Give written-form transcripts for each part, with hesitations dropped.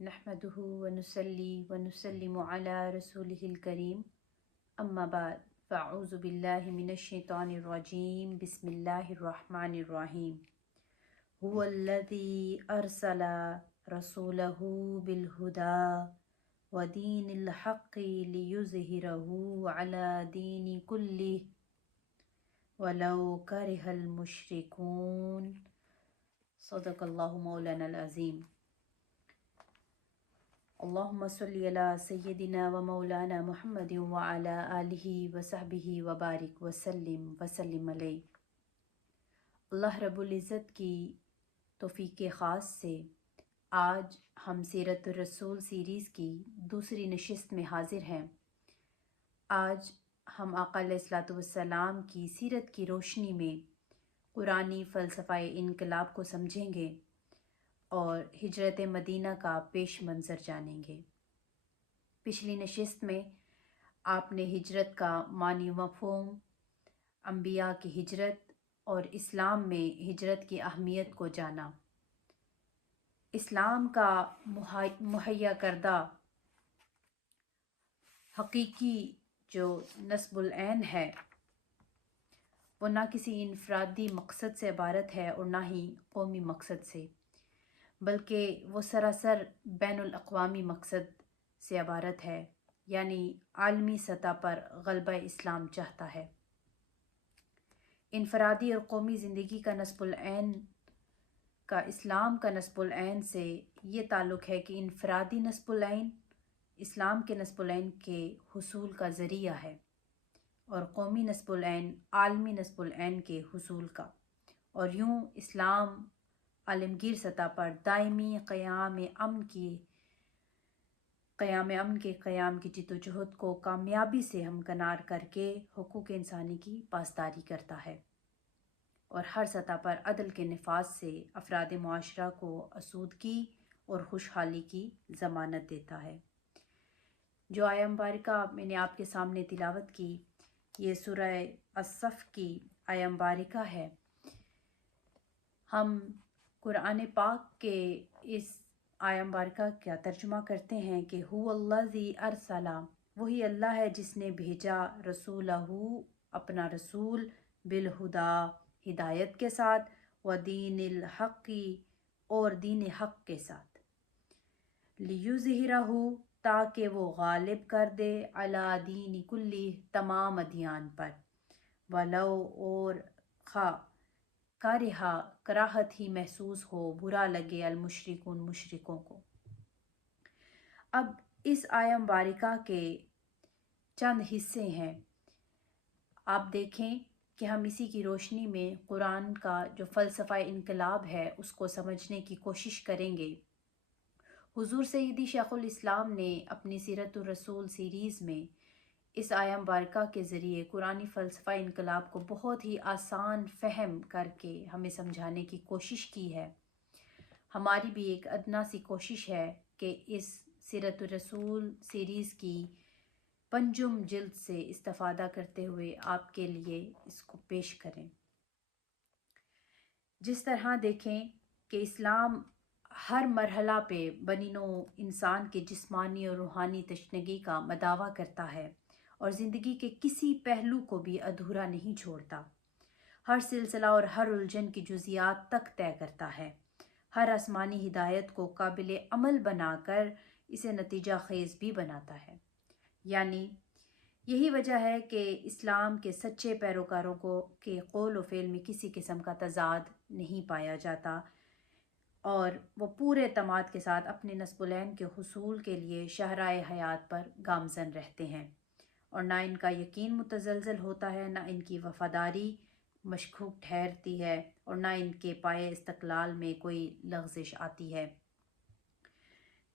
نحمده ونصلي ونسلم على رسوله الكريم اما بعد فاعوذ بالله من الشيطان الرجيم بسم الله الرحمن الرحيم هو الذي أرسل رسوله بالهدى ودين الحق ليظهره على دين كله ولو كره المشركون صدق الله مولانا العظيم. اللهم صل على سيدنا ومولانا محمد وعلى آلہ وصحبہ وبارک وسلم علیہ. اللہ رب العزت کی توفیق خاص سے آج ہم سیرت الرسول سیریز کی دوسری نشست میں حاضر ہیں. آج ہم آقا علیہ الصلوۃ والسلام کی سیرت کی روشنی میں قرآنی فلسفہ انقلاب کو سمجھیں گے اور ہجرت مدینہ کا پیش منظر جانیں گے. پچھلی نشست میں آپ نے ہجرت کا معنی و مفہوم، انبیاء کی ہجرت اور اسلام میں ہجرت کی اہمیت کو جانا. اسلام کا مہیا کردہ حقیقی جو نصب العین ہے وہ نہ کسی انفرادی مقصد سے عبارت ہے اور نہ ہی قومی مقصد سے، بلکہ وہ سراسر بین الاقوامی مقصد سے عبارت ہے، یعنی عالمی سطح پر غلبہ اسلام چاہتا ہے. انفرادی اور قومی زندگی کا نصب العین کا اسلام کا نصب العین سے یہ تعلق ہے کہ انفرادی نصب العین اسلام کے نصب العین کے حصول کا ذریعہ ہے اور قومی نصب العین عالمی نصب العین کے حصول کا، اور یوں اسلام عالمگیر سطح پر دائمی قیام امن کے قیام کی جدوجہد کو کامیابی سے ہمکنار کر کے حقوق انسانی کی پاسداری کرتا ہے اور ہر سطح پر عدل کے نفاذ سے افراد معاشرہ کو آسودگی اور خوشحالی کی ضمانت دیتا ہے. جو آیہ مبارکہ میں نے آپ کے سامنے تلاوت کی یہ سورہ الصف کی آیہ مبارکہ ہے. ہم قرآن پاک کے اس آیہ مبارکہ کا ترجمہ کرتے ہیں کہ هو الذی ارسل، وہی اللہ ہے جس نے بھیجا، رسولہ اپنا رسول، بالہدی ہدایت کے ساتھ، ودین الحق اور دین حق کے ساتھ، لیظہرہ تاکہ وہ غالب کر دے، علی دین کلی تمام ادیان پر، ولو اور خواہ کارہا کراہت ہی محسوس ہو، برا لگے، المشرکون مشرکوں کو. اب اس آیہ مبارکہ کے چند حصے ہیں. آپ دیکھیں کہ ہم اسی کی روشنی میں قرآن کا جو فلسفہ انقلاب ہے اس کو سمجھنے کی کوشش کریں گے. حضور سیدی شیخ الاسلام نے اپنی سیرت الرسول سیریز میں اس آیہ مبارکہ کے ذریعے قرآنی فلسفہ انقلاب کو بہت ہی آسان فہم کر کے ہمیں سمجھانے کی کوشش کی ہے. ہماری بھی ایک ادنا سی کوشش ہے کہ اس سیرت الرسول سیریز کی 5 جلد سے استفادہ کرتے ہوئے آپ کے لیے اس کو پیش کریں. جس طرح دیکھیں کہ اسلام ہر مرحلہ پہ بنی نوع انسان کے جسمانی اور روحانی تشنگی کا مداوع کرتا ہے اور زندگی کے کسی پہلو کو بھی ادھورا نہیں چھوڑتا. ہر سلسلہ اور ہر الجھن کی جزیات تک طے کرتا ہے. ہر آسمانی ہدایت کو قابل عمل بنا کر اسے نتیجہ خیز بھی بناتا ہے. یعنی یہی وجہ ہے کہ اسلام کے سچے پیروکاروں کو کے قول و فعل میں کسی قسم کا تضاد نہیں پایا جاتا اور وہ پورے اعتماد کے ساتھ اپنے نصب العین کے حصول کے لیے شاہراہ حیات پر گامزن رہتے ہیں، اور نہ ان کا یقین متزلزل ہوتا ہے، نہ ان کی وفاداری مشکوک ٹھہرتی ہے، اور نہ ان کے پائے استقلال میں کوئی لغزش آتی ہے.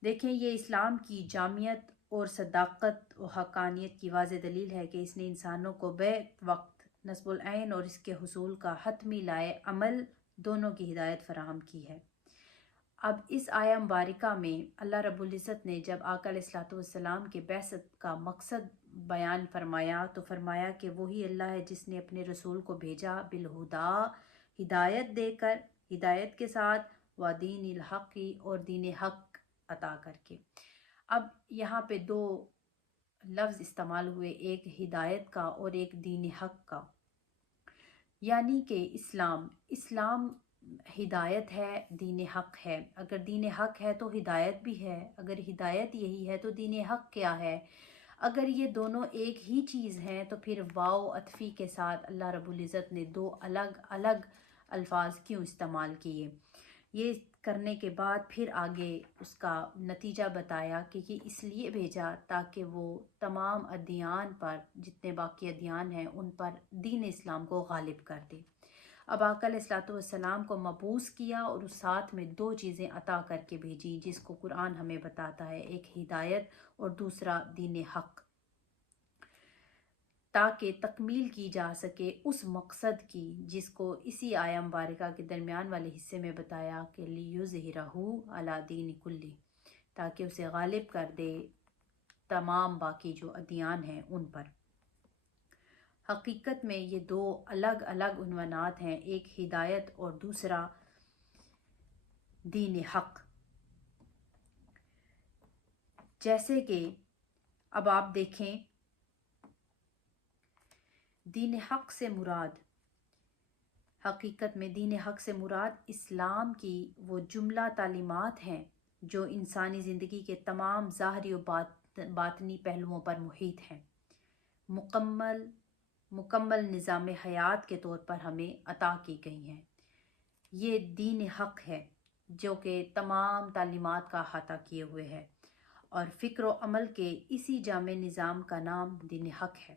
دیکھیں یہ اسلام کی جامعیت اور صداقت و حقانیت کی واضح دلیل ہے کہ اس نے انسانوں کو بیک وقت نصب العین اور اس کے حصول کا حتمی لائے عمل دونوں کی ہدایت فراہم کی ہے. اب اس آیہ مبارکہ میں اللہ رب العزت نے جب آقا علیہ الصلوۃ والسلام کے بعثت کا مقصد بیان فرمایا تو فرمایا کہ وہی اللہ ہے جس نے اپنے رسول کو بھیجا بالہدی ہدایت دے کر، ہدایت کے ساتھ، و دین الحق اور دین حق عطا کر کے۔ اب یہاں پہ دو لفظ استعمال ہوئے، ایک ہدایت کا اور ایک دین حق کا، یعنی کہ اسلام ہدایت ہے، دین حق ہے۔ اگر دین حق ہے تو ہدایت بھی ہے، اگر ہدایت یہی ہے تو دین حق کیا ہے؟ اگر یہ دونوں ایک ہی چیز ہیں تو پھر واو عطفی کے ساتھ اللہ رب العزت نے دو الگ الگ الفاظ کیوں استعمال کیے؟ یہ کرنے کے بعد پھر آگے اس کا نتیجہ بتایا کہ یہ اس لیے بھیجا تاکہ وہ تمام ادیان پر، جتنے باقی ادیان ہیں ان پر دین اسلام کو غالب کر دے۔ اب آقا علیہ الصلوۃ والسلام کو مبعوث کیا اور اس ساتھ میں دو چیزیں عطا کر کے بھیجی، جس کو قرآن ہمیں بتاتا ہے، ایک ہدایت اور دوسرا دین حق، تاکہ تکمیل کی جا سکے اس مقصد کی جس کو اسی آیہ مبارکہ کے درمیان والے حصے میں بتایا کہ لِیُظْہِرَہُ عَلَى دِینِ کُلِّ، تاکہ اسے غالب کر دے تمام باقی جو ادیان ہیں ان پر۔ حقیقت میں یہ دو الگ الگ عنوانات ہیں، ایک ہدایت اور دوسرا دین حق۔ جیسے کہ اب آپ دیکھیں، دین حق سے مراد، حقیقت میں دین حق سے مراد اسلام کی وہ جملہ تعلیمات ہیں جو انسانی زندگی کے تمام ظاہری و باطنی پہلوؤں پر محیط ہیں، مکمل نظام حیات کے طور پر ہمیں عطا کی گئی ہیں۔ یہ دین حق ہے جو کہ تمام تعلیمات کا احاطہ کیے ہوئے ہے، اور فکر و عمل کے اسی جامع نظام کا نام دین حق ہے۔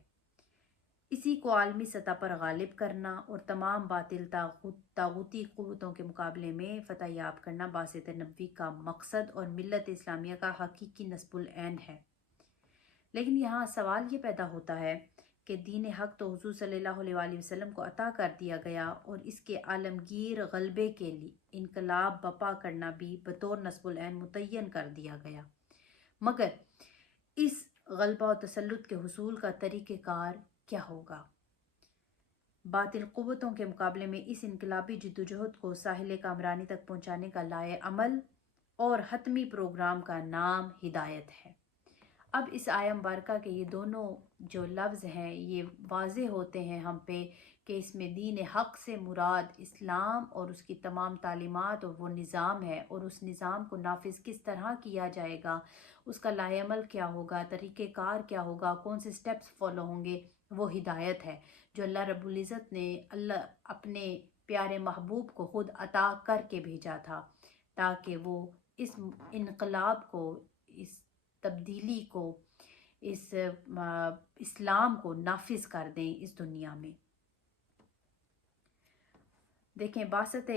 اسی کو عالمی سطح پر غالب کرنا اور تمام باطل طاغوتی قوتوں کے مقابلے میں فتح یاب کرنا بعثت نبوی کا مقصد اور ملت اسلامیہ کا حقیقی نصب العین ہے۔ لیکن یہاں سوال یہ پیدا ہوتا ہے کہ دین حق تو حضور صلی اللہ علیہ وآلہ وسلم کو عطا کر دیا گیا، اور اس کے عالمگیر غلبے کے لیے انقلاب بپا کرنا بھی بطور نصب العین متعین کر دیا گیا، مگر اس غلبہ و تسلط کے حصول کا طریقہ کار کیا ہوگا؟ باطل قوتوں کے مقابلے میں اس انقلابی جدوجہد کو ساحل کامرانی تک پہنچانے کا لائے عمل اور حتمی پروگرام کا نام ہدایت ہے۔ اب اس آیہ مبارکہ کے یہ دونوں جو لفظ ہیں یہ واضح ہوتے ہیں ہم پہ کہ اس میں دین حق سے مراد اسلام اور اس کی تمام تعلیمات اور وہ نظام ہے، اور اس نظام کو نافذ کس طرح کیا جائے گا، اس کا لائے عمل کیا ہوگا، طریقہ کار کیا ہوگا، کون سے سٹیپس فالو ہوں گے، وہ ہدایت ہے جو اللہ رب العزت نے اپنے پیارے محبوب کو خود عطا کر کے بھیجا تھا، تاکہ وہ اس انقلاب کو، اس تبدیلی کو، اس اسلام کو نافذ کر دیں اس دنیا میں۔ دیکھیں، بعثت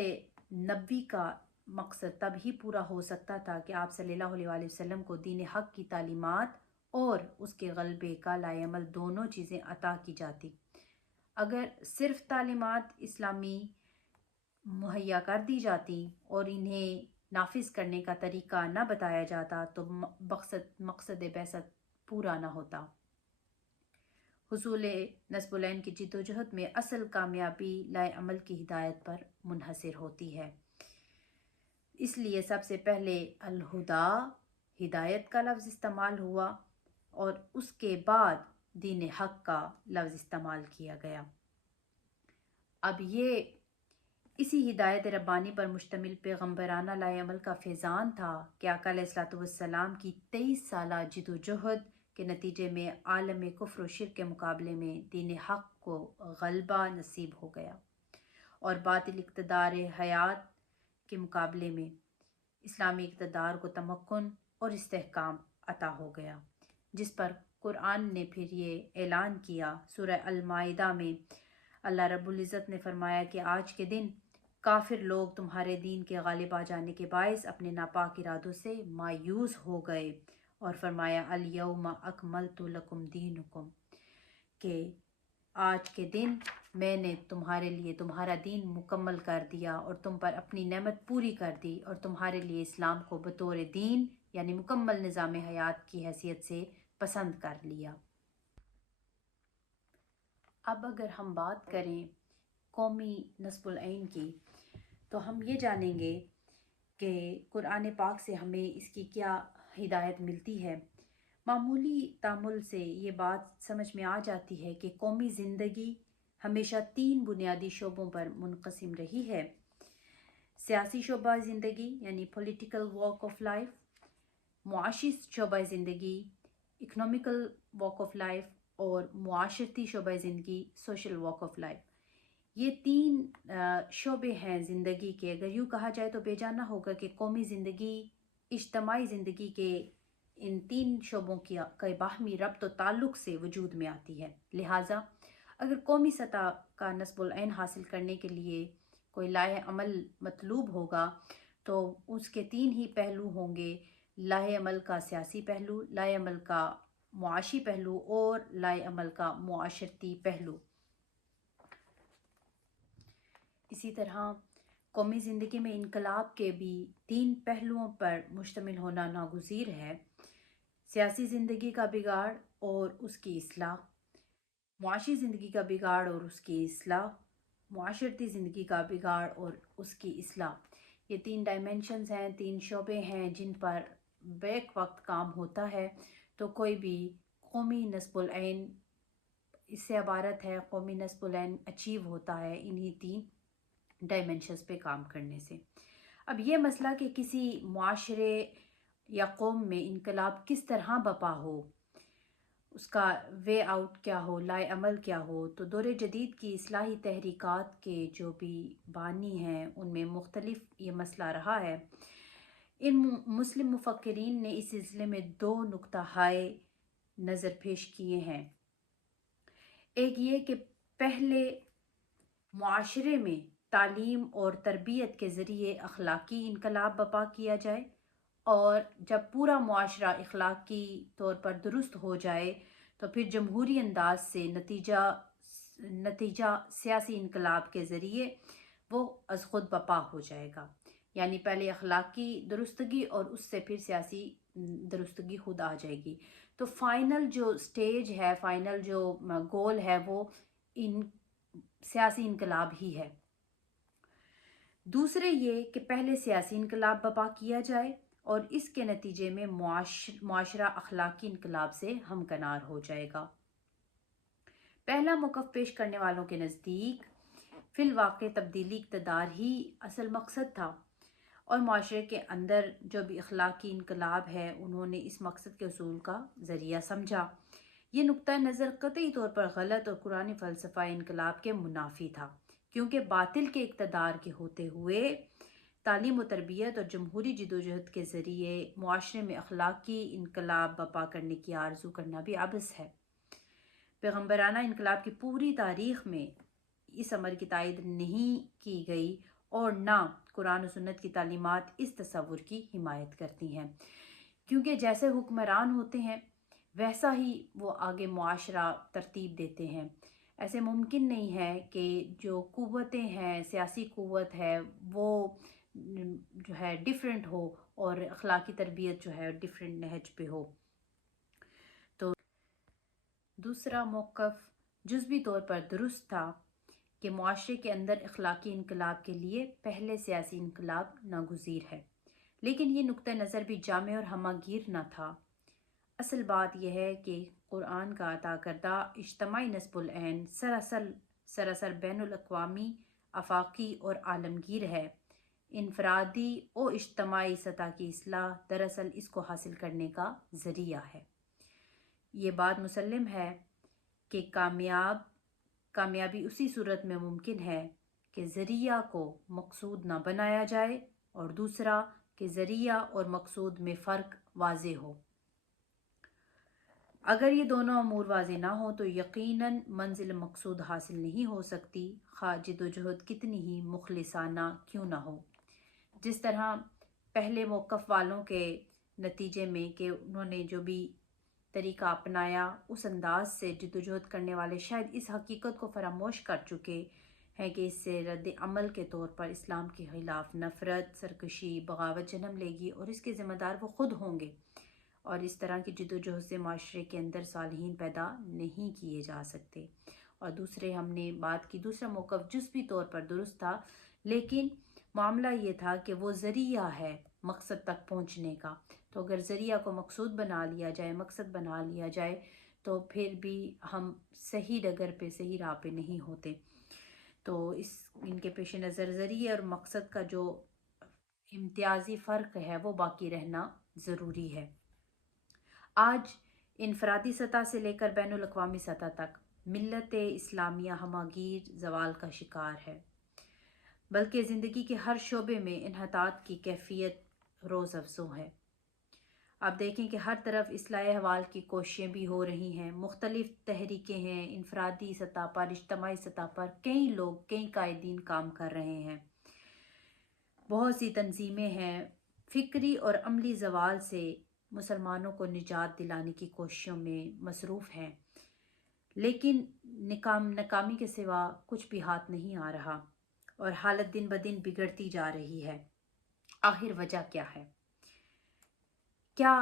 نبوی کا مقصد تب ہی پورا ہو سکتا تھا کہ آپ صلی اللہ علیہ وآلہ وسلم کو دین حق کی تعلیمات اور اس کے غلبے کا لائے عمل دونوں چیزیں عطا کی جاتی۔ اگر صرف تعلیمات اسلامی مہیا کر دی جاتی اور انہیں نافذ کرنے کا طریقہ نہ بتایا جاتا تو مقصد بعثت پورا نہ ہوتا۔ حصول نصب العین کی جدوجہد میں اصل کامیابی لائے عمل کی ہدایت پر منحصر ہوتی ہے۔ اس لیے سب سے پہلے الہدا، ہدایت کا لفظ استعمال ہوا، اور اس کے بعد دین حق کا لفظ استعمال کیا گیا۔ اب یہ اسی ہدایت ربانی پر مشتمل پیغمبرانہ لائے عمل کا فیضان تھا کہ آقا علیہ الصلوۃ والسلام کی 23 سالہ جدوجہد کے نتیجے میں عالم کفر و شرک کے مقابلے میں دین حق کو غلبہ نصیب ہو گیا، اور باطل اقتدار حیات کے مقابلے میں اسلامی اقتدار کو تمکن اور استحکام عطا ہو گیا، جس پر قرآن نے پھر یہ اعلان کیا۔ سورہ المائدہ میں اللہ رب العزت نے فرمایا کہ آج کے دن کافر لوگ تمہارے دین کے غالب آ جانے کے باعث اپنے ناپاک ارادوں سے مایوس ہو گئے، اور فرمایا الیوم اکملت لکم دینکم، کہ آج کے دن میں نے تمہارے لیے تمہارا دین مکمل کر دیا اور تم پر اپنی نعمت پوری کر دی، اور تمہارے لیے اسلام کو بطور دین یعنی مکمل نظام حیات کی حیثیت سے پسند کر لیا۔ اب اگر ہم بات کریں قومی نصب العین کی، تو ہم یہ جانیں گے کہ قرآن پاک سے ہمیں اس کی کیا ہدایت ملتی ہے۔ معمولی تأمل سے یہ بات سمجھ میں آ جاتی ہے کہ قومی زندگی ہمیشہ 3 بنیادی شعبوں پر منقسم رہی ہے: سیاسی شعبہ زندگی یعنی پولیٹیکل واک آف لائف، معاشی شعبہ زندگی اکنامیکل واک آف لائف، اور معاشرتی شعبہ زندگی سوشل واک آف لائف۔ یہ 3 شعبے ہیں زندگی کے۔ اگر یوں کہا جائے تو بے جانا ہوگا کہ قومی زندگی اجتماعی زندگی کے ان 3 شعبوں کا باہمی ربط و تعلق سے وجود میں آتی ہے۔ لہٰذا اگر قومی سطح کا نصب العین حاصل کرنے کے لیے کوئی لائحہ عمل مطلوب ہوگا تو اس کے 3 ہی پہلو ہوں گے: لائحہ عمل کا سیاسی پہلو، لائحہ عمل کا معاشی پہلو اور لائحہ عمل کا معاشرتی پہلو۔ اسی طرح قومی زندگی میں انقلاب کے بھی 3 پہلوؤں پر مشتمل ہونا ناگزیر ہے: سیاسی زندگی کا بگاڑ اور اس کی اصلاح، معاشی زندگی کا بگاڑ اور اس کی اصلاح، معاشرتی زندگی کا بگاڑ اور اس کی اصلاح۔ یہ 3 ڈائمینشنز ہیں، 3 شعبے ہیں جن پر بیک وقت کام ہوتا ہے۔ تو کوئی بھی قومی نصب العین اس سے عبارت ہے، قومی نصب العین اچیو ہوتا ہے انہی 3 ڈائمینشنز پہ کام کرنے سے۔ اب یہ مسئلہ کہ کسی معاشرے یا قوم میں انقلاب کس طرح بپا ہو، اس کا وے آؤٹ کیا ہو، لائحہ عمل کیا ہو، تو دور جدید کی اصلاحی تحریکات کے جو بھی بانی ہیں ان میں مختلف یہ مسئلہ رہا ہے۔ ان مسلم مفکرین نے اس سلسلے میں 2 نقطہ ہائے نظر پیش کیے ہیں۔ ایک یہ کہ پہلے معاشرے میں تعلیم اور تربیت کے ذریعے اخلاقی انقلاب بپا کیا جائے، اور جب پورا معاشرہ اخلاقی طور پر درست ہو جائے تو پھر جمہوری انداز سے نتیجہ سیاسی انقلاب کے ذریعے وہ از خود بپا ہو جائے گا۔ یعنی پہلے اخلاقی درستگی اور اس سے پھر سیاسی درستگی خود آ جائے گی۔ تو فائنل جو سٹیج ہے، فائنل جو گول ہے وہ سیاسی انقلاب ہی ہے۔ دوسرے یہ کہ پہلے سیاسی انقلاب بپا کیا جائے اور اس کے نتیجے میں معاشرہ اخلاقی انقلاب سے ہمکنار ہو جائے گا۔ پہلا موقف پیش کرنے والوں کے نزدیک فی الواقع تبدیلی اقتدار ہی اصل مقصد تھا، اور معاشرے کے اندر جو بھی اخلاقی انقلاب ہے انہوں نے اس مقصد کے حصول کا ذریعہ سمجھا۔ یہ نقطہ نظر قطعی طور پر غلط اور قرآنی فلسفہ انقلاب کے منافی تھا، کیونکہ باطل کے اقتدار کے ہوتے ہوئے تعلیم و تربیت اور جمہوری جدوجہد کے ذریعے معاشرے میں اخلاقی انقلاب بپا کرنے کی آرزو کرنا بھی عبث ہے۔ پیغمبرانہ انقلاب کی پوری تاریخ میں اس امر کی تائید نہیں کی گئی، اور نہ قرآن و سنت کی تعلیمات اس تصور کی حمایت کرتی ہیں، کیونکہ جیسے حکمران ہوتے ہیں ویسا ہی وہ آگے معاشرہ ترتیب دیتے ہیں۔ ایسے ممکن نہیں ہے کہ جو قوتیں ہیں، سیاسی قوت ہے، وہ جو ہے ڈیفرنٹ ہو اور اخلاقی تربیت جو ہے ڈیفرنٹ نہج پہ ہو۔ تو دوسرا موقف جزوی طور پر درست تھا کہ معاشرے کے اندر اخلاقی انقلاب کے لیے پہلے سیاسی انقلاب ناگزیر ہے، لیکن یہ نقطہ نظر بھی جامع اور ہمہ گیر نہ تھا۔ اصل بات یہ ہے کہ قرآن کا عطا کردہ اجتماعی نصب العین سراسر بین الاقوامی، آفاقی اور عالمگیر ہے۔ انفرادی و اجتماعی سطح کی اصلاح دراصل اس کو حاصل کرنے کا ذریعہ ہے۔ یہ بات مسلم ہے کہ کامیابی اسی صورت میں ممکن ہے کہ ذریعہ کو مقصود نہ بنایا جائے، اور دوسرا کہ ذریعہ اور مقصود میں فرق واضح ہو۔ اگر یہ دونوں امور واضح نہ ہوں تو یقیناً منزل مقصود حاصل نہیں ہو سکتی، خواہ جدوجہد کتنی ہی مخلصانہ کیوں نہ ہو۔ جس طرح پہلے موقف والوں کے نتیجے میں کہ انہوں نے جو بھی طریقہ اپنایا اس انداز سے جدوجہد کرنے والے شاید اس حقیقت کو فراموش کر چکے ہیں کہ اس سے رد عمل کے طور پر اسلام کے خلاف نفرت، سرکشی، بغاوت جنم لے گی، اور اس کے ذمہ دار وہ خود ہوں گے، اور اس طرح کی جدوجہد سے معاشرے کے اندر صالحین پیدا نہیں کیے جا سکتے۔ اور ہم نے بات کی دوسرا موقف جزوی طور پر درست تھا، لیکن معاملہ یہ تھا کہ وہ ذریعہ ہے مقصد تک پہنچنے کا، تو اگر ذریعہ کو مقصود بنا لیا جائے، مقصد بنا لیا جائے، تو پھر بھی ہم صحیح ڈگر پہ، صحیح راہ پہ نہیں ہوتے۔ تو ان کے پیش نظر ذریعے اور مقصد کا جو امتیازی فرق ہے وہ باقی رہنا ضروری ہے۔ آج انفرادی سطح سے لے کر بین الاقوامی سطح تک ملت اسلامیہ ہماگیر زوال کا شکار ہے، بلکہ زندگی کے ہر شعبے میں انحطاط کی کیفیت روز افزوں ہے۔ آپ دیکھیں کہ ہر طرف اصلاح احوال کی کوششیں بھی ہو رہی ہیں، مختلف تحریکیں ہیں، انفرادی سطح پر، اجتماعی سطح پر کئی لوگ، کئی قائدین کام کر رہے ہیں، بہت سی تنظیمیں ہیں، فکری اور عملی زوال سے مسلمانوں کو نجات دلانے کی کوششوں میں مصروف ہیں، لیکن ناکامی کے سوا کچھ بھی ہاتھ نہیں آ رہا اور حالت دن بدن بگڑتی جا رہی ہے۔ آخر وجہ کیا ہے؟ کیا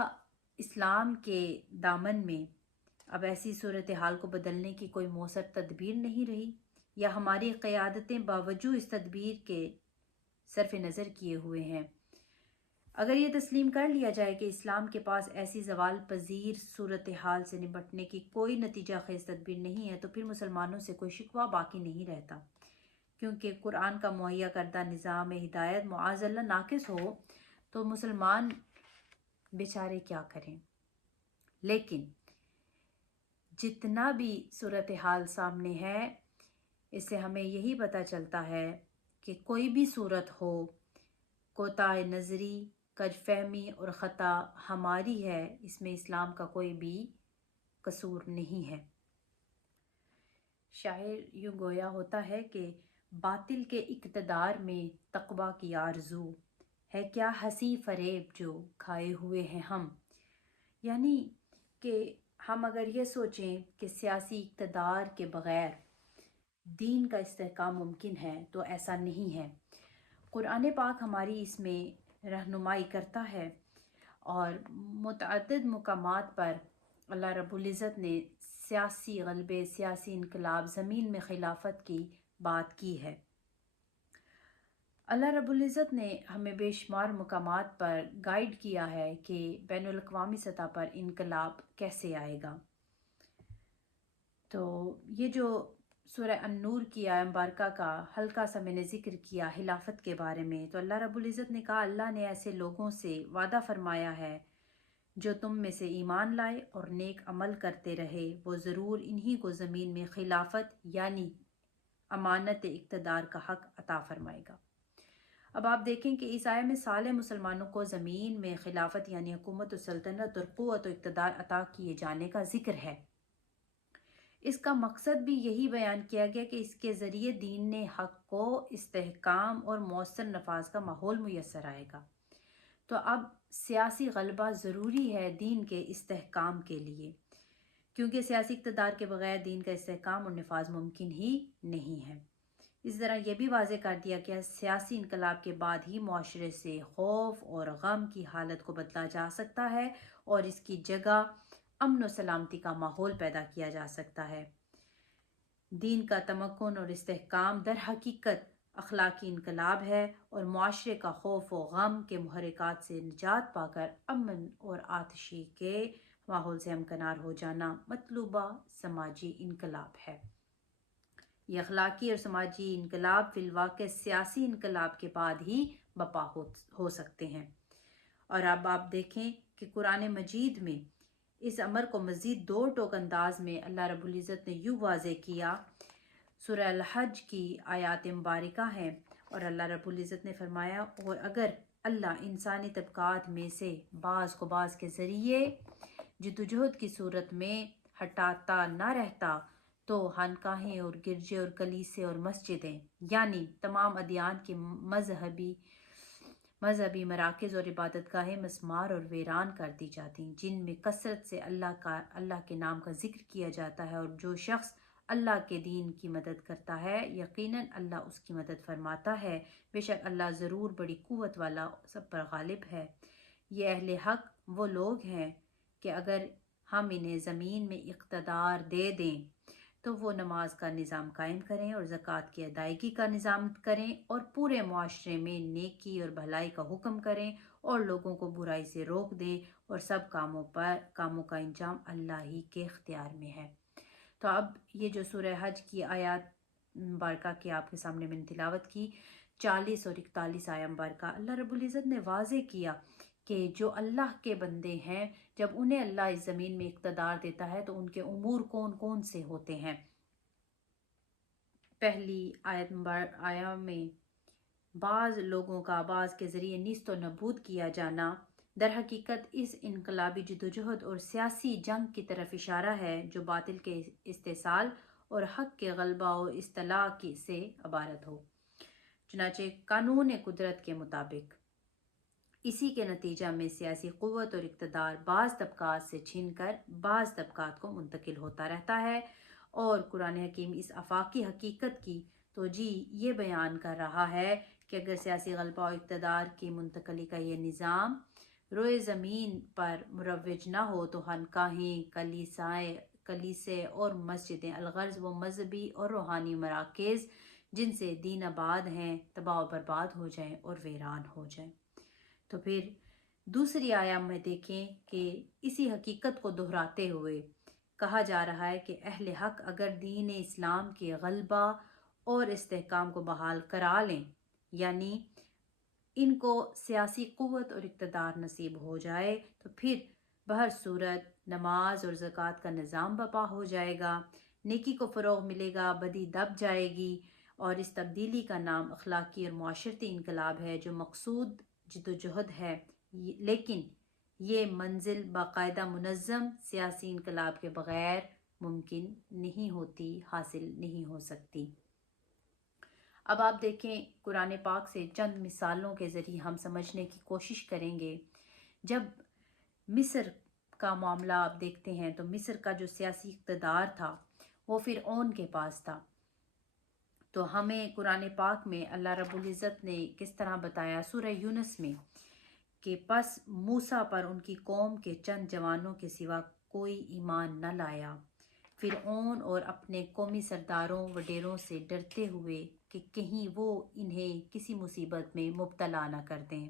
اسلام کے دامن میں اب ایسی صورتحال کو بدلنے کی کوئی مؤثر تدبیر نہیں رہی، یا ہماری قیادتیں باوجود اس تدبیر کے صرف نظر کیے ہوئے ہیں؟ اگر یہ تسلیم کر لیا جائے کہ اسلام کے پاس ایسی زوال پذیر صورتحال سے نمٹنے کی کوئی نتیجہ خیز تدبیر نہیں ہے، تو پھر مسلمانوں سے کوئی شکوہ باقی نہیں رہتا، کیونکہ قرآن کا مہیا کردہ نظام ہدایت معاذ اللہ ناقص ہو تو مسلمان بیچارے کیا کریں۔ لیکن جتنا بھی صورتحال سامنے ہے، اس سے ہمیں یہی پتہ چلتا ہے کہ کوئی بھی صورت ہو، کوتاہ نظری، کج فہمی اور خطا ہماری ہے، اس میں اسلام کا کوئی بھی قصور نہیں ہے۔ شاعر یوں گویا ہوتا ہے کہ باطل کے اقتدار میں تقویٰ کی آرزو ہے، کیا ہنسی فریب جو کھائے ہوئے ہیں ہم۔ یعنی کہ ہم اگر یہ سوچیں کہ سیاسی اقتدار کے بغیر دین کا استحکام ممکن ہے تو ایسا نہیں ہے۔ قرآن پاک ہماری اس میں رہنمائی کرتا ہے، اور متعدد مقامات پر اللہ رب العزت نے سیاسی غلبے، سیاسی انقلاب، زمین میں خلافت کی بات کی ہے۔ اللہ رب العزت نے ہمیں بے شمار مقامات پر گائیڈ کیا ہے کہ بین الاقوامی سطح پر انقلاب کیسے آئے گا۔ تو یہ جو سورہ النور کی آیہ مبارکہ کا ہلکا سا میں نے ذکر کیا خلافت کے بارے میں، تو اللہ رب العزت نے کہا اللہ نے ایسے لوگوں سے وعدہ فرمایا ہے جو تم میں سے ایمان لائے اور نیک عمل کرتے رہے، وہ ضرور انہی کو زمین میں خلافت یعنی امانت اقتدار کا حق عطا فرمائے گا۔ اب آپ دیکھیں کہ اس آیہ میں صالح مسلمانوں کو زمین میں خلافت یعنی حکومت و سلطنت اور قوت و اقتدار عطا کیے جانے کا ذکر ہے۔ اس کا مقصد بھی یہی بیان کیا گیا کہ اس کے ذریعے دین حق کو استحکام اور مؤثر نفاذ کا ماحول میسر آئے گا۔ تو اب سیاسی غلبہ ضروری ہے دین کے استحکام کے لیے، کیونکہ سیاسی اقتدار کے بغیر دین کا استحکام اور نفاذ ممکن ہی نہیں ہے۔ اس طرح یہ بھی واضح کر دیا کہ سیاسی انقلاب کے بعد ہی معاشرے سے خوف اور غم کی حالت کو بدلا جا سکتا ہے اور اس کی جگہ امن و سلامتی کا ماحول پیدا کیا جا سکتا ہے۔ دین کا تمکن اور استحکام در حقیقت اخلاقی انقلاب ہے، اور معاشرے کا خوف و غم کے محرکات سے نجات پا کر امن اور آتشی کے ماحول سے ہمکنار ہو جانا مطلوبہ سماجی انقلاب ہے۔ یہ اخلاقی اور سماجی انقلاب فی الواقع سیاسی انقلاب کے بعد ہی برپا ہو سکتے ہیں۔ اور اب آپ دیکھیں کہ قرآن مجید میں اس امر کو مزید دو ٹوک انداز میں اللہ رب العزت نے یوں واضح کیا۔ سورہ الحج کی آیات مبارکہ ہیں، اور اللہ رب العزت نے فرمایا اور اگر اللہ انسانی طبقات میں سے بعض کو بعض کے ذریعے جدوجہد کی صورت میں ہٹاتا نہ رہتا تو خانقاہیں اور گرجے اور کلیسے اور مسجدیں یعنی تمام ادیان کے مذہبی مراکز اور عبادت گاہیں مسمار اور ویران کر دی جاتی، جن میں کثرت سے اللہ کے نام کا ذکر کیا جاتا ہے، اور جو شخص اللہ کے دین کی مدد کرتا ہے یقیناً اللہ اس کی مدد فرماتا ہے، بے شک اللہ ضرور بڑی قوت والا سب پر غالب ہے۔ یہ اہل حق وہ لوگ ہیں کہ اگر ہم انہیں زمین میں اقتدار دے دیں تو وہ نماز کا نظام قائم کریں اور زکوٰۃ کی ادائیگی کا نظام کریں اور پورے معاشرے میں نیکی اور بھلائی کا حکم کریں اور لوگوں کو برائی سے روک دیں اور سب کاموں کا انجام اللہ ہی کے اختیار میں ہے۔ تو اب یہ جو سورہ حج کی آیات مبارکہ کی آپ کے سامنے میں نے تلاوت کی، 40 اور 41 آیہ مبارکہ، اللہ رب العزت نے واضح کیا کہ جو اللہ کے بندے ہیں، جب انہیں اللہ اس زمین میں اقتدار دیتا ہے تو ان کے امور کون کون سے ہوتے ہیں۔ پہلی آیہ میں بعض لوگوں کا بعض کے ذریعے نیست و نبود کیا جانا در حقیقت اس انقلابی جدوجہد اور سیاسی جنگ کی طرف اشارہ ہے جو باطل کے استحصال اور حق کے غلبہ و اصطلاح سے عبارت ہو، چنانچہ قانون قدرت کے مطابق اسی کے نتیجہ میں سیاسی قوت اور اقتدار بعض طبقات سے چھین کر بعض طبقات کو منتقل ہوتا رہتا ہے، اور قرآن حکیم اس آفاقی حقیقت کی توجیہ یہ بیان کر رہا ہے کہ اگر سیاسی غلبہ و اقتدار کی منتقلی کا یہ نظام روئے زمین پر مروج نہ ہو تو خانقاہیں، کلیسے اور مسجدیں الغرض وہ مذہبی اور روحانی مراکز جن سے دین آباد ہیں تباہ و برباد ہو جائیں اور ویران ہو جائیں۔ تو پھر دوسری آیہ میں دیکھیں کہ اسی حقیقت کو دہراتے ہوئے کہا جا رہا ہے کہ اہل حق اگر دین اسلام کے غلبہ اور استحکام کو بحال کرا لیں، یعنی ان کو سیاسی قوت اور اقتدار نصیب ہو جائے، تو پھر بہر صورت نماز اور زکوٰۃ کا نظام برپا ہو جائے گا، نیکی کو فروغ ملے گا، بدی دب جائے گی، اور اس تبدیلی کا نام اخلاقی اور معاشرتی انقلاب ہے جو مقصود جدوجہد ہے، لیکن یہ منزل باقاعدہ منظم سیاسی انقلاب کے بغیر ممکن نہیں ہوتی، حاصل نہیں ہو سکتی۔ اب آپ دیکھیں قرآن پاک سے چند مثالوں کے ذریعے ہم سمجھنے کی کوشش کریں گے۔ جب مصر کا معاملہ آپ دیکھتے ہیں تو مصر کا جو سیاسی اقتدار تھا وہ فرعون کے پاس تھا، تو ہمیں قرآن پاک میں اللہ رب العزت نے کس طرح بتایا سورہ یونس میں کہ پس موسیٰ پر ان کی قوم کے چند جوانوں کے سوا کوئی ایمان نہ لایا، فرعون اور اپنے قومی سرداروں وڈیروں سے ڈرتے ہوئے کہ کہیں وہ انہیں کسی مصیبت میں مبتلا نہ کر دیں،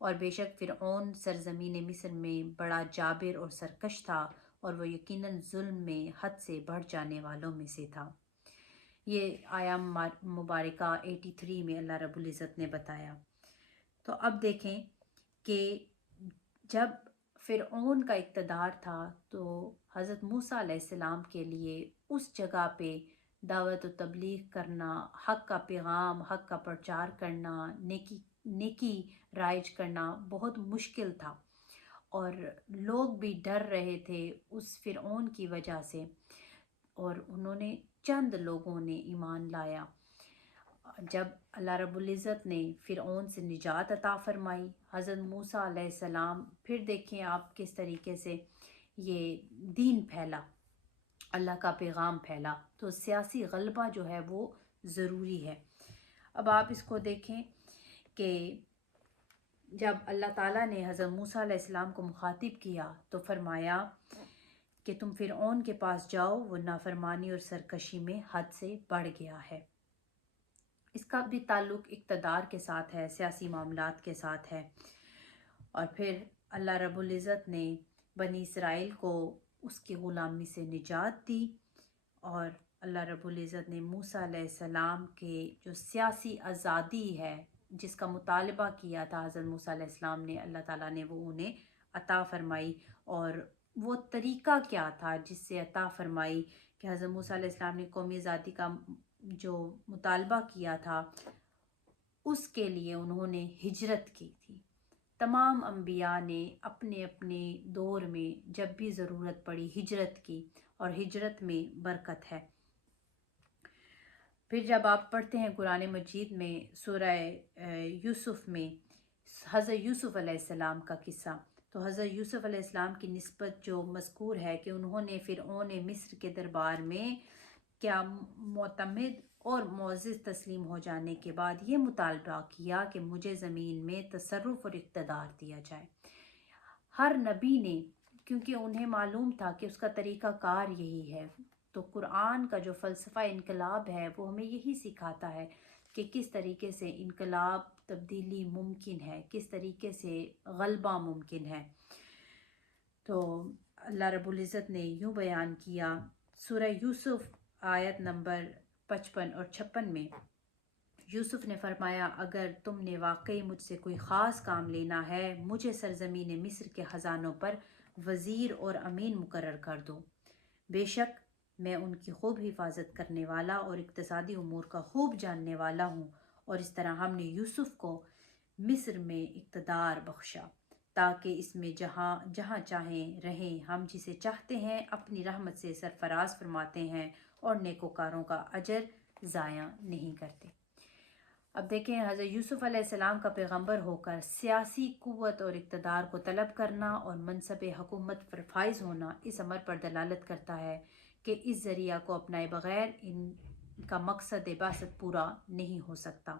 اور بے شک فرعون سرزمین مصر میں بڑا جابر اور سرکش تھا اور وہ یقیناً ظلم میں حد سے بڑھ جانے والوں میں سے تھا۔ یہ آیہ مبارکہ 83 میں اللہ رب العزت نے بتایا۔ تو اب دیکھیں کہ جب فرعون کا اقتدار تھا تو حضرت موسیٰ علیہ السلام کے لیے اس جگہ پہ دعوت و تبلیغ کرنا، حق کا پیغام، حق کا پرچار کرنا، نیکی رائج کرنا بہت مشکل تھا، اور لوگ بھی ڈر رہے تھے اس فرعون کی وجہ سے، اور انہوں نے چند لوگوں نے ایمان لایا۔ جب اللہ رب العزت نے فرعون سے نجات عطا فرمائی، حضرت موسیٰ علیہ السلام، پھر دیکھیں آپ کس طریقے سے یہ دین پھیلا، اللہ کا پیغام پھیلا، تو سیاسی غلبہ جو ہے وہ ضروری ہے۔ اب آپ اس کو دیکھیں کہ جب اللہ تعالیٰ نے حضرت موسیٰ علیہ السلام کو مخاطب کیا تو فرمایا کہ تم فرعون کے پاس جاؤ، وہ نافرمانی اور سرکشی میں حد سے بڑھ گیا ہے۔ اس کا بھی تعلق اقتدار کے ساتھ ہے، سیاسی معاملات کے ساتھ ہے۔ اور پھر اللہ رب العزت نے بنی اسرائیل کو اس کی غلامی سے نجات دی، اور اللہ رب العزت نے موسیٰ علیہ السلام کے جو سیاسی آزادی ہے جس کا مطالبہ کیا تھا حضرت موسیٰ علیہ السلام نے، اللہ تعالیٰ نے وہ انہیں عطا فرمائی۔ اور وہ طریقہ کیا تھا جس سے عطا فرمائی کہ حضرت موسیٰ علیہ السلام نے قومی آزادی کا جو مطالبہ کیا تھا اس کے لیے انہوں نے ہجرت کی تھی۔ تمام انبیاء نے اپنے اپنے دور میں جب بھی ضرورت پڑی ہجرت کی، اور ہجرت میں برکت ہے۔ پھر جب آپ پڑھتے ہیں قرآن مجید میں سورہ یوسف میں حضرت یوسف علیہ السلام کا قصہ، تو حضرت یوسف علیہ السلام کی نسبت جو مذکور ہے کہ انہوں نے فرعون مصر کے دربار میں کیا معتمد اور معزز تسلیم ہو جانے کے بعد یہ مطالبہ کیا کہ مجھے زمین میں تصرف اور اقتدار دیا جائے۔ ہر نبی نے، کیونکہ انہیں معلوم تھا کہ اس کا طریقہ کار یہی ہے، تو قرآن کا جو فلسفہ انقلاب ہے وہ ہمیں یہی سکھاتا ہے کہ کس طریقے سے انقلاب تبدیلی ممکن ہے، کس طریقے سے غلبہ ممکن ہے۔ تو اللہ رب العزت نے یوں بیان کیا سورہ یوسف آیت نمبر 55 اور 56 میں، یوسف نے فرمایا اگر تم نے واقعی مجھ سے کوئی خاص کام لینا ہے، مجھے سرزمین مصر کے خزانوں پر وزیر اور امین مقرر کر دو، بے شک میں ان کی خوب حفاظت کرنے والا اور اقتصادی امور کا خوب جاننے والا ہوں۔ اور اس طرح ہم نے یوسف کو مصر میں اقتدار بخشا تاکہ اس میں جہاں جہاں چاہیں رہیں، ہم جسے چاہتے ہیں اپنی رحمت سے سرفراز فرماتے ہیں اور نیکوکاروں کا اجر ضائع نہیں کرتے۔ اب دیکھیں حضرت یوسف علیہ السلام کا پیغمبر ہو کر سیاسی قوت اور اقتدار کو طلب کرنا اور منصب حکومت پر فائز ہونا اس امر پر دلالت کرتا ہے کہ اس ذریعہ کو اپنائے بغیر ان کا مقصد بعثت پورا نہیں ہو سکتا۔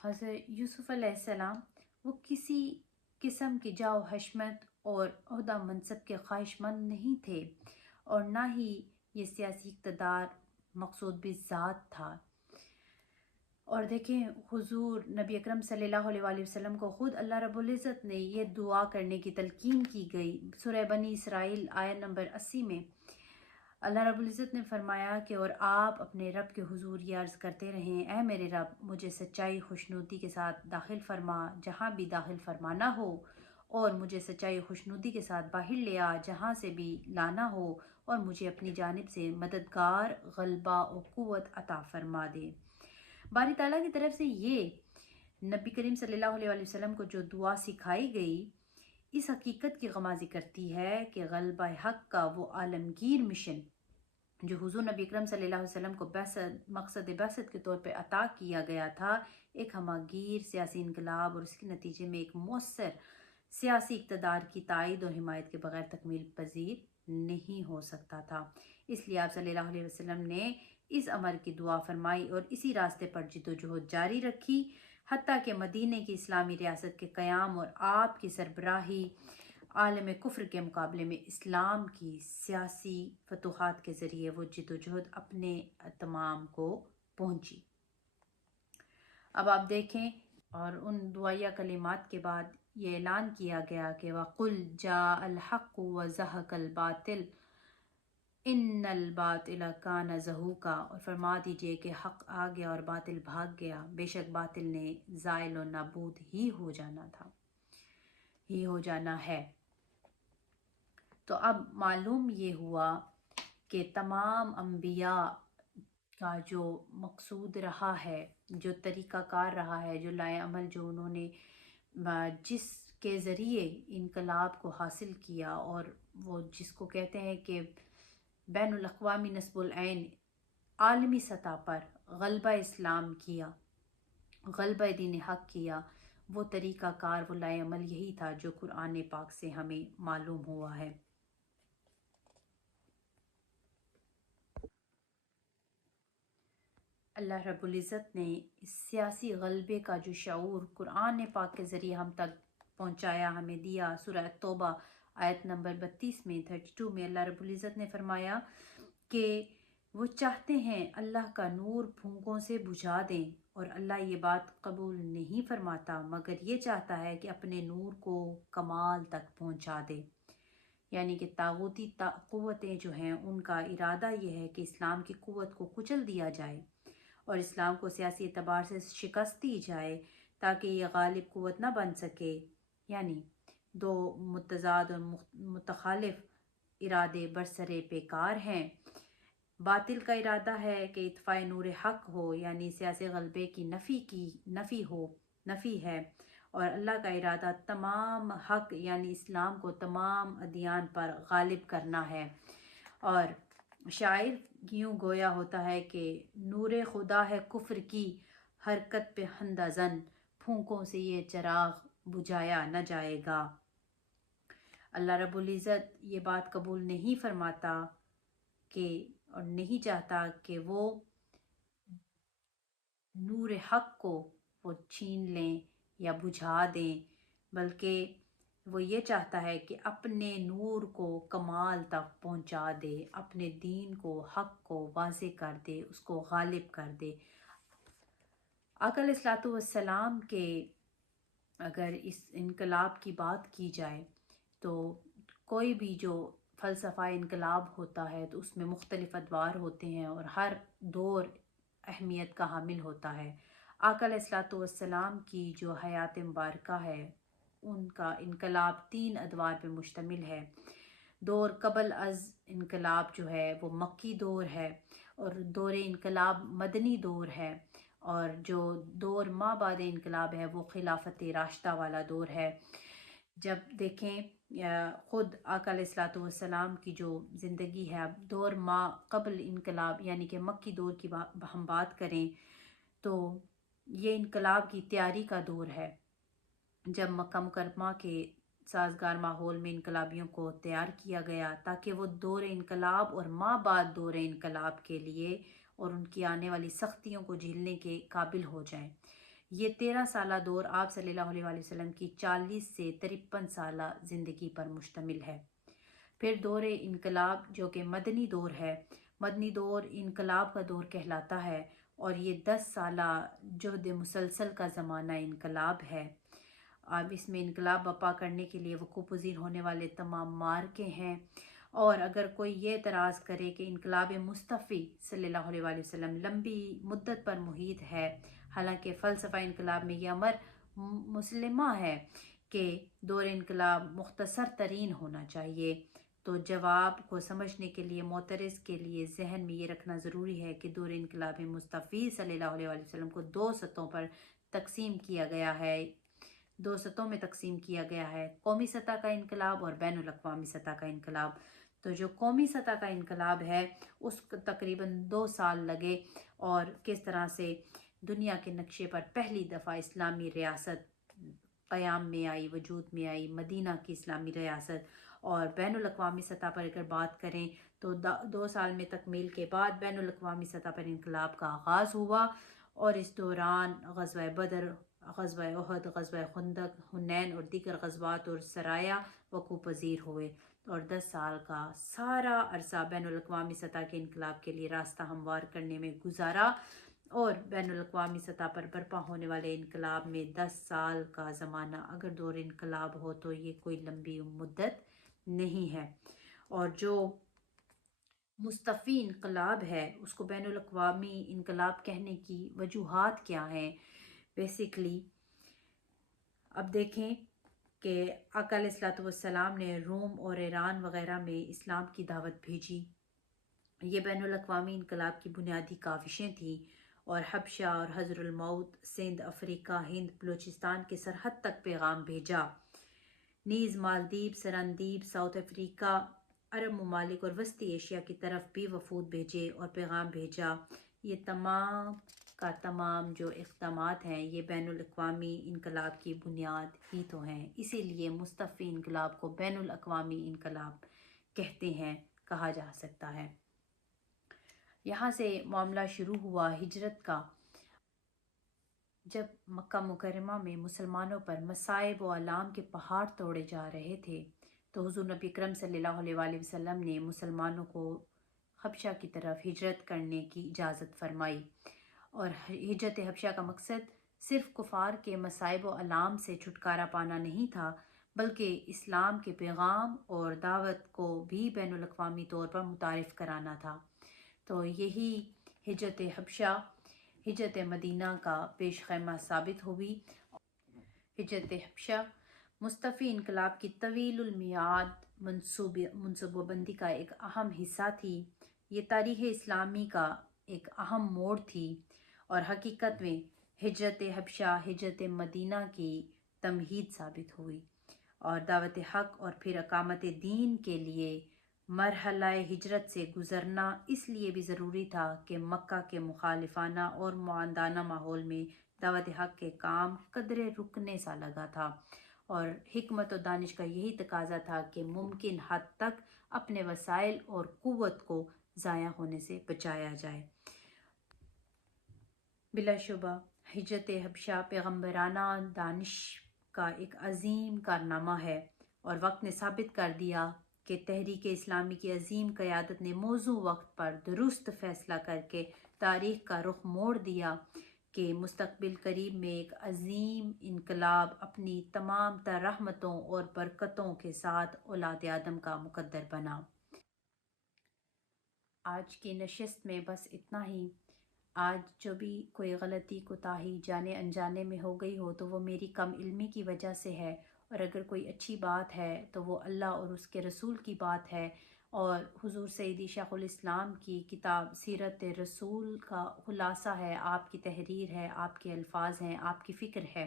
حضرت یوسف علیہ السلام وہ کسی قسم کی جاہ و حشمت اور عہدہ منصب کے خواہش مند نہیں تھے، اور نہ ہی یہ سیاسی اقتدار مقصود بذات تھا۔ اور دیکھیں حضور نبی اکرم صلی اللہ علیہ وآلہ وسلم کو خود اللہ رب العزت نے یہ دعا کرنے کی تلقین کی گئی۔ سورہ بنی اسرائیل آیت نمبر 80 میں اللہ رب العزت نے فرمایا کہ اور آپ اپنے رب کے حضور یہ عرض کرتے رہیں، اے میرے رب مجھے سچائی خوشنودی کے ساتھ داخل فرما جہاں بھی داخل فرمانا ہو، اور مجھے سچائی خوشنودی کے ساتھ باہر لے آ جہاں سے بھی لانا ہو، اور مجھے اپنی جانب سے مددگار غلبہ و قوت عطا فرما دے۔ باری تعالیٰ کی طرف سے یہ نبی کریم صلی اللہ علیہ وآلہ وسلم کو جو دعا سکھائی گئی، اس حقیقت کی غمازی کرتی ہے کہ غلبہ حق کا وہ عالمگیر مشن جو حضور نبی اکرم صلی اللہ علیہ وسلم کو مقصد بعثت کے طور پہ عطا کیا گیا تھا، ایک ہماگیر سیاسی انقلاب اور اس کے نتیجے میں ایک مؤثر سیاسی اقتدار کی تائید اور حمایت کے بغیر تکمیل پذیر نہیں ہو سکتا تھا۔ اس لیے آپ صلی اللہ علیہ وسلم نے اس امر کی دعا فرمائی اور اسی راستے پر جد و جہد جاری رکھی، حتیٰ کہ مدینے کی اسلامی ریاست کے قیام اور آپ کی سربراہی عالم کفر کے مقابلے میں اسلام کی سیاسی فتوحات کے ذریعے وہ جد و جہد اپنے تمام کو پہنچی۔ اب آپ دیکھیں، اور ان دعائیہ کلمات کے بعد یہ اعلان کیا گیا کہ وَقُلْ جَاءَ الْحَقُّ وَزَهَقَ الْبَاطِلُ ان الباطل کان زہوقا، اور فرما دیجئے کہ حق آ گیا اور باطل بھاگ گیا، بے شک باطل نے زائل و نابود ہی ہو جانا تھا، ہی ہو جانا ہے۔ تو اب معلوم یہ ہوا کہ تمام انبیاء کا جو مقصود رہا ہے، جو طریقہ کار رہا ہے، جو لائے عمل جو انہوں نے جس کے ذریعے انقلاب کو حاصل کیا، اور وہ جس کو کہتے ہیں کہ بین الاقوامی نصب العین، عالمی سطح پر غلبہ اسلام کیا، غلبہ دین حق کیا، وہ طریقہ کار وہ لائے عمل یہی تھا جو قرآن پاک سے ہمیں معلوم ہوا ہے۔ اللہ رب العزت نے اس سیاسی غلبے کا جو شعور قرآن پاک کے ذریعے ہم تک پہنچایا، ہمیں دیا۔ سورہ توبہ آیت نمبر 32 میں 32 میں اللہ رب العزت نے فرمایا کہ وہ چاہتے ہیں اللہ کا نور پھونکوں سے بجھا دیں، اور اللہ یہ بات قبول نہیں فرماتا مگر یہ چاہتا ہے کہ اپنے نور کو کمال تک پہنچا دے۔ یعنی کہ طاغوتی قوتیں جو ہیں ان کا ارادہ یہ ہے کہ اسلام کی قوت کو کچل دیا جائے اور اسلام کو سیاسی اعتبار سے شکست دی جائے تاکہ یہ غالب قوت نہ بن سکے۔ یعنی دو متضاد اور متخالف ارادے برسرے پیکار ہیں۔ باطل کا ارادہ ہے کہ اطفاء نور حق ہو، یعنی سیاسی غلبے کی نفی ہے، اور اللہ کا ارادہ تمام حق یعنی اسلام کو تمام ادیان پر غالب کرنا ہے۔ اور شاعر یوں گویا ہوتا ہے کہ نور خدا ہے کفر کی حرکت پہ ہندہ زن، پھونکوں سے یہ چراغ بجھایا نہ جائے گا۔ اللہ رب العزت یہ بات قبول نہیں فرماتا کہ اور نہیں چاہتا کہ وہ نور حق کو وہ چھین لیں یا بجھا دیں، بلکہ وہ یہ چاہتا ہے کہ اپنے نور کو کمال تک پہنچا دے، اپنے دین کو، حق کو واضح کر دے، اس کو غالب کر دے۔ آقا علیہ الصلوۃ والسلام کے اگر اس انقلاب کی بات کی جائے تو کوئی بھی جو فلسفہ انقلاب ہوتا ہے تو اس میں مختلف ادوار ہوتے ہیں اور ہر دور اہمیت کا حامل ہوتا ہے۔ آقا علیہ الصلوۃ والسلام کی جو حیات مبارکہ ہے ان کا انقلاب 3 ادوار پہ مشتمل ہے۔ دور قبل از انقلاب جو ہے وہ مکی دور ہے، اور دور انقلاب مدنی دور ہے، اور جو دور ما بعد انقلاب ہے وہ خلافت راشدہ والا دور ہے۔ جب دیکھیں خود آقا علیہ الصلوۃ والسلام کی جو زندگی ہے، اب دور ما قبل انقلاب یعنی کہ مکی دور کی ہم بات کریں تو یہ انقلاب کی تیاری کا دور ہے، جب مکہ مکرمہ کے سازگار ماحول میں انقلابیوں کو تیار کیا گیا تاکہ وہ دور انقلاب اور ما بعد دور انقلاب کے لیے اور ان کی آنے والی سختیوں کو جھیلنے کے قابل ہو جائیں۔ یہ 13 سالہ دور آپ صلی اللہ علیہ وآلہ وسلم کی 40 سے 53 سالہ زندگی پر مشتمل ہے۔ پھر دور انقلاب جو کہ مدنی دور ہے، مدنی دور انقلاب کا دور کہلاتا ہے، اور یہ 10 سالہ جہد مسلسل کا زمانہ انقلاب ہے۔ اب اس میں انقلاب برپا کرنے کے لیے وقوع پذیر ہونے والے تمام مارکے ہیں، اور اگر کوئی یہ اعتراض کرے کہ انقلاب مصطفی صلی اللہ علیہ وآلہ وسلم لمبی مدت پر محیط ہے، حالانکہ فلسفہ انقلاب میں یہ امر مسلمہ ہے کہ دور انقلاب مختصر ترین ہونا چاہیے، تو جواب کو سمجھنے کے لیے معترض کے لیے ذہن میں یہ رکھنا ضروری ہے کہ دور انقلاب مصطفی صلی اللہ علیہ وآلہ وسلم کو 2 سطحوں پر تقسیم کیا گیا ہے، 2 سطحوں میں تقسیم کیا گیا ہے: قومی سطح کا انقلاب اور بین الاقوامی سطح کا انقلاب۔ تو جو قومی سطح کا انقلاب ہے اس کو تقریباً 2 سال لگے، اور کس طرح سے دنیا کے نقشے پر پہلی دفعہ اسلامی ریاست قیام میں آئی، وجود میں آئی، مدینہ کی اسلامی ریاست۔ اور بین الاقوامی سطح پر اگر بات کریں تو 2 سال میں تکمیل کے بعد بین الاقوامی سطح پر انقلاب کا آغاز ہوا، اور اس دوران غزوہ بدر، غزوہ احد، غزوہ خندق، حنین اور دیگر غزوات اور سرایا وقوع پذیر ہوئے، اور 10 سال کا سارا عرصہ بین الاقوامی سطح کے انقلاب کے لیے راستہ ہموار کرنے میں گزارا، اور بین الاقوامی سطح پر برپا ہونے والے انقلاب میں 10 سال کا زمانہ اگر دور انقلاب ہو تو یہ کوئی لمبی مدت نہیں ہے۔ اور جو مصطفی انقلاب ہے اس کو بین الاقوامی انقلاب کہنے کی وجوہات کیا ہیں؟ بیسیکلی اب دیکھیں کہ آقا علیہ الصلوۃ والسلام نے روم اور ایران وغیرہ میں اسلام کی دعوت بھیجی، یہ بین الاقوامی انقلاب کی بنیادی کاوشیں تھیں، اور حبشہ اور حضر الموت، سندھ، افریقہ، ہند، بلوچستان کے سرحد تک پیغام بھیجا، نیز مالدیپ، سرندیپ، ساؤتھ افریقہ، عرب ممالک اور وسطی ایشیا کی طرف بھی وفود بھیجے اور پیغام بھیجا۔ یہ تمام کا تمام جو اقدامات ہیں یہ بین الاقوامی انقلاب کی بنیاد ہی تو ہیں، اسی لیے مصطفی انقلاب کو بین الاقوامی انقلاب کہتے ہیں، کہا جا سکتا ہے۔ یہاں سے معاملہ شروع ہوا ہجرت کا، جب مکہ مکرمہ میں مسلمانوں پر مصائب و آلام کے پہاڑ توڑے جا رہے تھے تو حضور نبی اکرم صلی اللہ علیہ وآلہ وسلم نے مسلمانوں کو حبشہ کی طرف ہجرت کرنے کی اجازت فرمائی، اور ہجرت حبشہ کا مقصد صرف کفار کے مصائب و آلام سے چھٹکارا پانا نہیں تھا، بلکہ اسلام کے پیغام اور دعوت کو بھی بین الاقوامی طور پر متعارف کرانا تھا۔ تو یہی ہجرت حبشہ ہجرت مدینہ کا پیش خیمہ ثابت ہوئی۔ ہجرت حبشہ مصطفی انقلاب کی طویل المیعاد منصوبہ بندی کا ایک اہم حصہ تھی، یہ تاریخ اسلامی کا ایک اہم موڑ تھی، اور حقیقت میں ہجرت حبشہ ہجرت مدینہ کی تمہید ثابت ہوئی، اور دعوت حق اور پھر اقامت دین کے لیے مرحلہ ہجرت سے گزرنا اس لیے بھی ضروری تھا کہ مکہ کے مخالفانہ اور معاندانہ ماحول میں دعوت حق کے کام قدرے رکنے سا لگا تھا، اور حکمت و دانش کا یہی تقاضا تھا کہ ممکن حد تک اپنے وسائل اور قوت کو ضائع ہونے سے بچایا جائے۔ بلا شبہ ہجرت حبشہ پیغمبرانہ دانش کا ایک عظیم کارنامہ ہے، اور وقت نے ثابت کر دیا کہ تحریک اسلامی کی عظیم قیادت نے موزوں وقت پر درست فیصلہ کر کے تاریخ کا رخ موڑ دیا کہ مستقبل قریب میں ایک عظیم انقلاب اپنی تمام تر رحمتوں اور برکتوں کے ساتھ اولاد آدم کا مقدر بنا۔ آج کی نشست میں بس اتنا ہی۔ آج جو بھی کوئی غلطی کوتاہی جانے انجانے میں ہو گئی ہو تو وہ میری کم علمی کی وجہ سے ہے، اور اگر کوئی اچھی بات ہے تو وہ اللہ اور اس کے رسول کی بات ہے، اور حضور سیدی شیخ الاسلام کی کتاب سیرت رسول کا خلاصہ ہے، آپ کی تحریر ہے، آپ کے الفاظ ہیں، آپ کی فکر ہے۔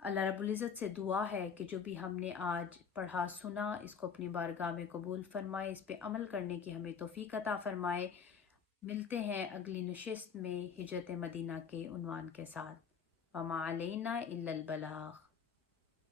اللہ رب العزت سے دعا ہے کہ جو بھی ہم نے آج پڑھا سنا اس کو اپنی بارگاہ میں قبول فرمائے، اس پہ عمل کرنے کی ہمیں توفیق عطا فرمائے۔ ملتے ہیں اگلی نشست میں ہجرت مدینہ کے عنوان کے ساتھ۔ وما علینا الا البلاغ۔